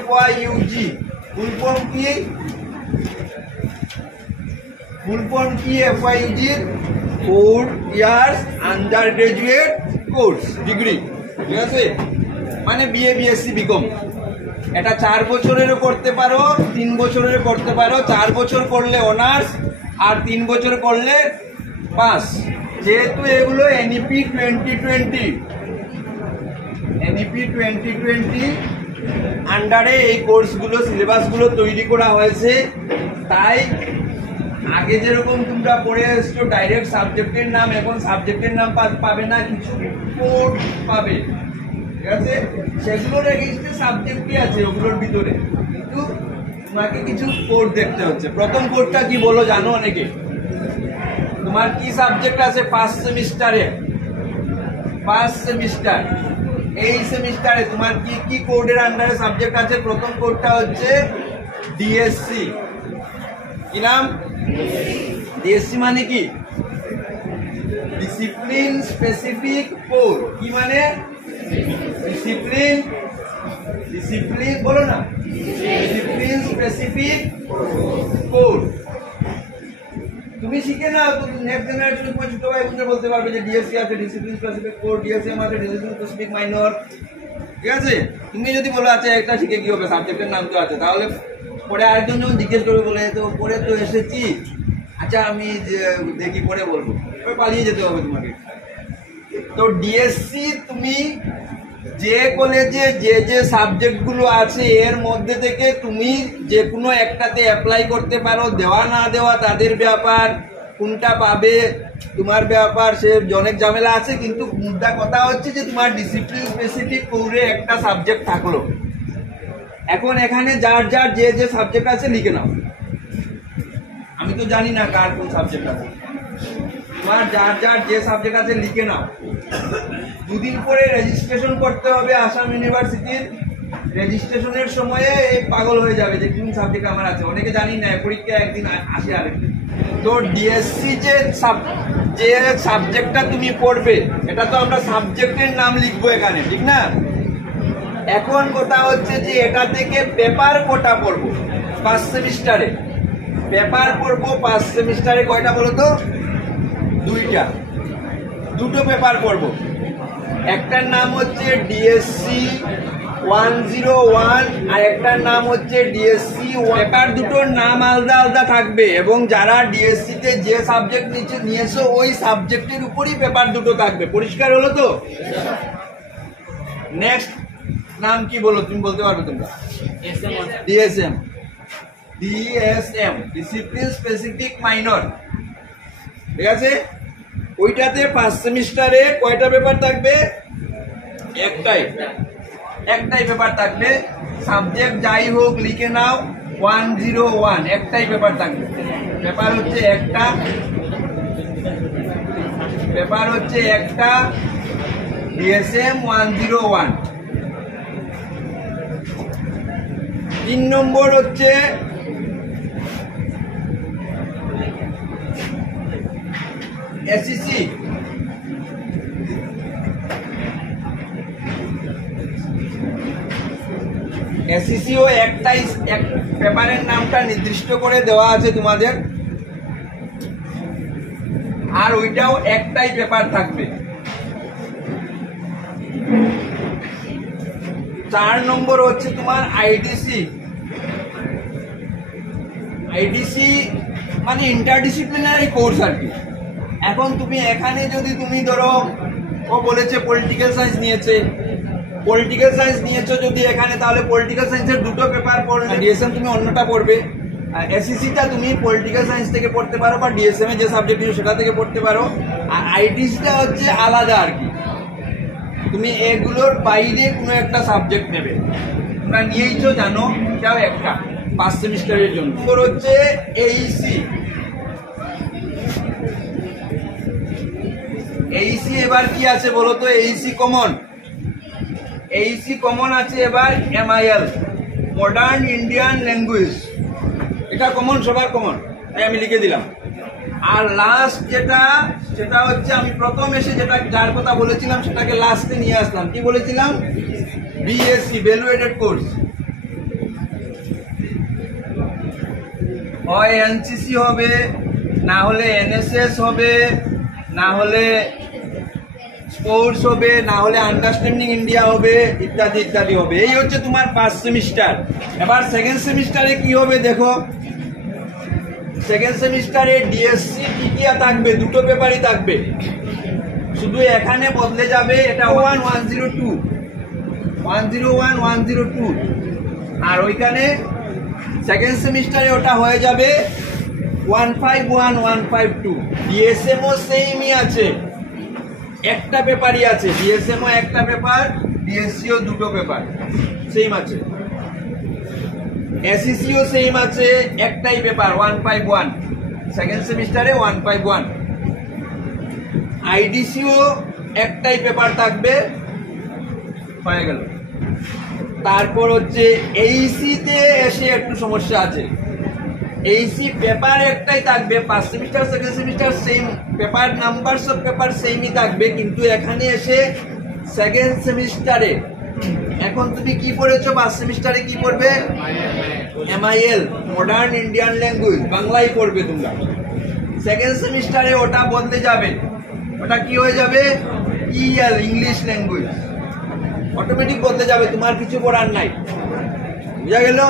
FYUG full form কি FYUG 4 years under graduate course degree, ঠিক আছে? মানে BA BSc BCom। এটা 4 বছরেরও করতে পারো, 3 বছরেরও করতে পারো। 4 বছর করলে অনার্স আর 3 বছর করলে পাস। যেহেতু এগুলো NEP 2020 আন্ডারে এই কোর্সগুলো সিলেবাসগুলো তৈরি করা হয়েছে, তাই আগে যেরকম তোমরা পড়ে এসছো ডাইরেক্ট সাবজেক্টের নাম, এখন সাবজেক্টের নাম পাবে না, কিছু কোড পাবে, ঠিক আছে? সেগুলোর এগেইনস্টে সাবজেক্টই আছে ওগুলোর ভিতরে, কিন্তু তোমাকে কিছু কোড দেখতে হচ্ছে। প্রথম কোডটা কি বলো জানো অনেকে? তোমার কি সাবজেক্ট আছে ফার্স্ট সেমিস্টার? এই সেমিস্টারে তোমার কি কি কোডের আন্ডারে সাবজেক্ট আছে? প্রথম কোডটা হচ্ছে DSC। কি নাম? DSC মানে কি? Discipline specific core. কি মানে? ডিসিপ্লিন বলো না, ডিসিপ্লিন স্পেসিফিক কোর। তুমি শিখে নাও, তুমি নেক্সট জেনারেশন কোন ছোট ভাই বোনদের বলতে পারবে যে DSC আছে, ডিসিপ্লিন স্পেসিফিক কোর, DSM আছে, ডিসিপ্লিন স্পেসিফিক মাইনর, ঠিক আছে? তুমি যদি বলো আচ্ছা একটা শিখে কি হবে, সাবজেক্টের নাম তো আছে, তাহলে পরে আরেকজন যখন জিজ্ঞেস করবে বলে তো পরে তো এসেছি, আচ্ছা আমি দেখি পরে বলবো, পালিয়ে যেতে হবে তোমাকে। তো DSC তুমি যে কলেজে যে সাবজেক্টগুলো আছে এর মধ্যে থেকে তুমি যে কোনো একটাতে অ্যাপ্লাই করতে পারো, দেওয়া না দেওয়া তাদের ব্যাপার, কোনটা পাবে তোমার ব্যাপার, সে অনেক ঝামেলা আছে। কিন্তু মুদ্রা কথা হচ্ছে যে তোমার ডিসিপ্লিন স্পেসিফিক কোরে একটা সাবজেক্ট থাকলো। এখন এখানে যার যে সাবজেক্ট আছে লিখে নাও। আমি তো জানি না কার কোন সাবজেক্ট আছে, তোমার যার যে সাবজেক্ট আছে লিখে নাও। দুদিন পরে রেজিস্ট্রেশন করতে হবে আসাম ইউনিভার্সিটির। রেজিস্ট্রেশনের সময়ে এই পাগল হয়ে যাবে যে কোন সাবজেক্ট আমার আছে, অনেকে জানি না, পরীক্ষা একদিন আসে আরেকদিন। তো DSC যে সাবজেক্টটা তুমি পড়বে, এটা তো আমরা সাবজেক্টের নাম লিখবো এখানে, ঠিক না? এখন কথা হচ্ছে যে এটা থেকে পেপার কটা পড়বো 5 সেমিস্টারে? পেপার পড়বো 5 সেমিস্টারে কয়টা বলো তো? দুটো পেপার পড়বো। একটার নাম হচ্ছে DSC 101 আর একটার নাম হচ্ছে DSC। পেপার দুটোর নাম আলাদা আলাদা থাকবে এবং যারা DSC তে যে সাবজেক্ট নিয়েছো ওই সাবজেক্টের উপরই পেপার দুটো থাকবে। পরিষ্কার হলো তো? নেক্সট নাম কি বলো, তুমি বলতে পারবে তোমরা? DSM ডিসিপ্লিন স্পেসিফিক মাইনর, ঠিক আছে? ওইটাতে 5 সেমিস্টারে কয়টা পেপার থাকবে? একটাই পেপার থাকবে। সাবজেক্ট যাই হোক লিখে নাও, 101 একটাই পেপার থাকবে। পেপার হচ্ছে একটা DSM 101। 3 নম্বর হচ্ছে SEC। SECও একটাই, এক পেপারের নামটা নির্দিষ্ট করে দেওয়া আছে তোমাদের, আর ওইটাও একটাই পেপার থাকবে। 4 নম্বর হচ্ছে তোমার IDC মানে ইন্টারডিসিপ্লিনারি কোর্স আর কি। এখন তুমি এখানে যদি তুমি ধরো ও বলেছে পলিটিক্যাল সায়েন্স নিয়েছো যদি এখানে, তাহলে পলিটিক্যাল সায়েন্সের দুটো পেপার পড়লে DSM তুমি অন্যটা পড়বে। SECটা তুমি পলিটিক্যাল সায়েন্স থেকে পড়তে পারো বা DSM এ যে সাবজেক্ট নিয়েছো সেটা থেকে পড়তে পারো। আর IDCটা হচ্ছে আলাদা আর কি, তুমি এগুলোর বাইরে কোনো একটা সাবজেক্ট নেবে। তোমরা নিয়েইছো জানো, এটাও একটা 5 সেমিস্টারের জন্য। হচ্ছে AEC। এবার কি আছে বলো তো? AEC কমন আছে। এবার MIL মডার্ন ইন্ডিয়ান ল্যাঙ্গুয়েজ, এটা কমন, সবার কমন, তাই আমি লিখে দিলাম। আর লাস্ট সেটা হচ্ছে আমি প্রথম এসে যার কথা বলেছিলাম সেটাকে লাস্টে নিয়ে আসলাম। কি বলেছিলাম? BSc value aided course. হয় এনসিসি হবে, না হলে এনএসএস হবে, না হলে স্পোর্টস হবে, না হলে আন্ডারস্ট্যান্ডিং ইন্ডিয়া হবে, ইত্যাদি ইত্যাদি হবে। এই হচ্ছে তোমার ফার্স্ট সেমিস্টার। এবার সেকেন্ড সেমিস্টারে কি হবে দেখো। সেকেন্ড সেমিস্টারে ডিএসসি টিকিয়া থাকবে, দুটো পেপারই থাকবে, শুধু এখানে বদলে যাবে, এটা 10102 101 102, আর ওইখানে সেকেন্ড সেমিস্টারে ওটা হয়ে যাবে 151 152। ডিএসএমও সেইমই আছে, একটা পেপারই আছে, ডিএসএমও একটা পেপার, ডিএসসিও দুটো পেপার সেম আছে, এসইসিও সেম আছে, একটাই পেপার 151 সেকেন্ড সেমিস্টারে 151। আইডিসিও একটাই পেপার থাকবে, হয়ে গেল। তারপর হচ্ছে এইসিতে এসে একটু সমস্যা আছে। এইসি পেপার একটাই থাকবে, first semester second semester same paper, numbers of paper সেমই থাকবে, কিন্তু এখানে এসে সেকেন্ড সেমিস্টারে এখন তুমি কি পড়েছো, ফার্স্ট সেমিস্টারে কি পড়বে, MIL মডার্ন ইন্ডিয়ান ল্যাঙ্গুয়েজ, বাংলাই পড়বে তোমরা। সেকেন্ড সেমিস্টারে ওটা বদলে যাবে, ওটা কি হয়ে যাবে, EL ইংলিশ ল্যাঙ্গুয়েজ, অটোমেটিক বদলে যাবে, তোমার কিছু করার নাই, বুঝা গেল।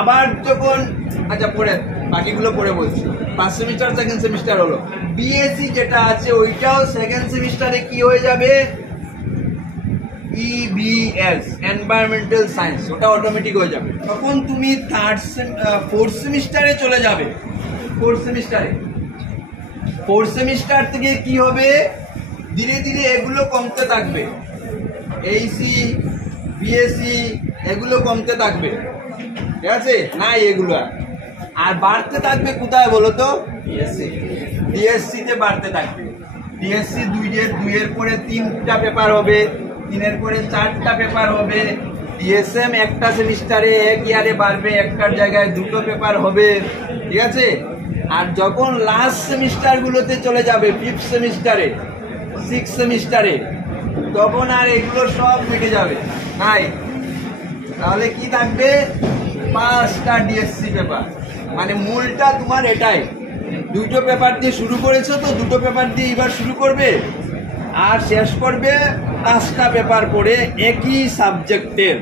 আবার যখন আচ্ছা পড়ে বাকিগুলো পড়ে বলছি। ফার্স্ট সেমিস্টার সেকেন্ড সেমিস্টার হলো, বিএসসি যেটা আছে ওইটাও সেকেন্ড সেমিস্টারে কি হয়ে যাবে, EBS এনভায়রনমেন্টাল সায়েন্স, ওটা অটোমেটিক হয়ে যাবে। তখন তুমি ফোর্থ সেমিস্টারে চলে যাবে। ফোর্থ সেমিস্টার থেকে কি হবে, ধীরে ধীরে এগুলো কমতে থাকবে, এইসি বিএসসি এগুলো কমতে থাকবে, ঠিক আছে না, এগুলো আর বাড়তে থাকবে কোথায় বলো তো, ডিএসসিতে বাড়তে থাকবে। ডিএসসি দুইয়ের পরে 3টা পেপার হবে, 3-এর পরে 4টা পেপার হবে। ডিএসএম একটা সেমিস্টারে এক ইয়ারে বাড়বে, একটার জায়গায় 2টো পেপার হবে, ঠিক আছে। আর যখন লাস্ট সেমিস্টার গুলোতে চলে যাবে, 5th সেমিস্টারে 6th সেমিস্টারে, তখন আর এগুলো সব মিটে যাবে নাই, তাহলে কি থাকবে, 5টা ডিএসসি পেপার। মানে মূলটা তোমার এটাই, 2টো পেপার দিয়ে শুরু করেছো তো, 2টো পেপার দিয়ে এবার শুরু করবে আর শেষ করবে 5টা পেপার পড়ে একই সাবজেক্টের।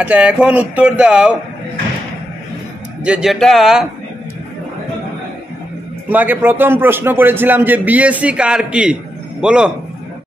আচ্ছা এখন উত্তর দাও যেটা তোমাকে প্রথম প্রশ্ন করেছিলাম যে বিএসসি কার কি, বলো।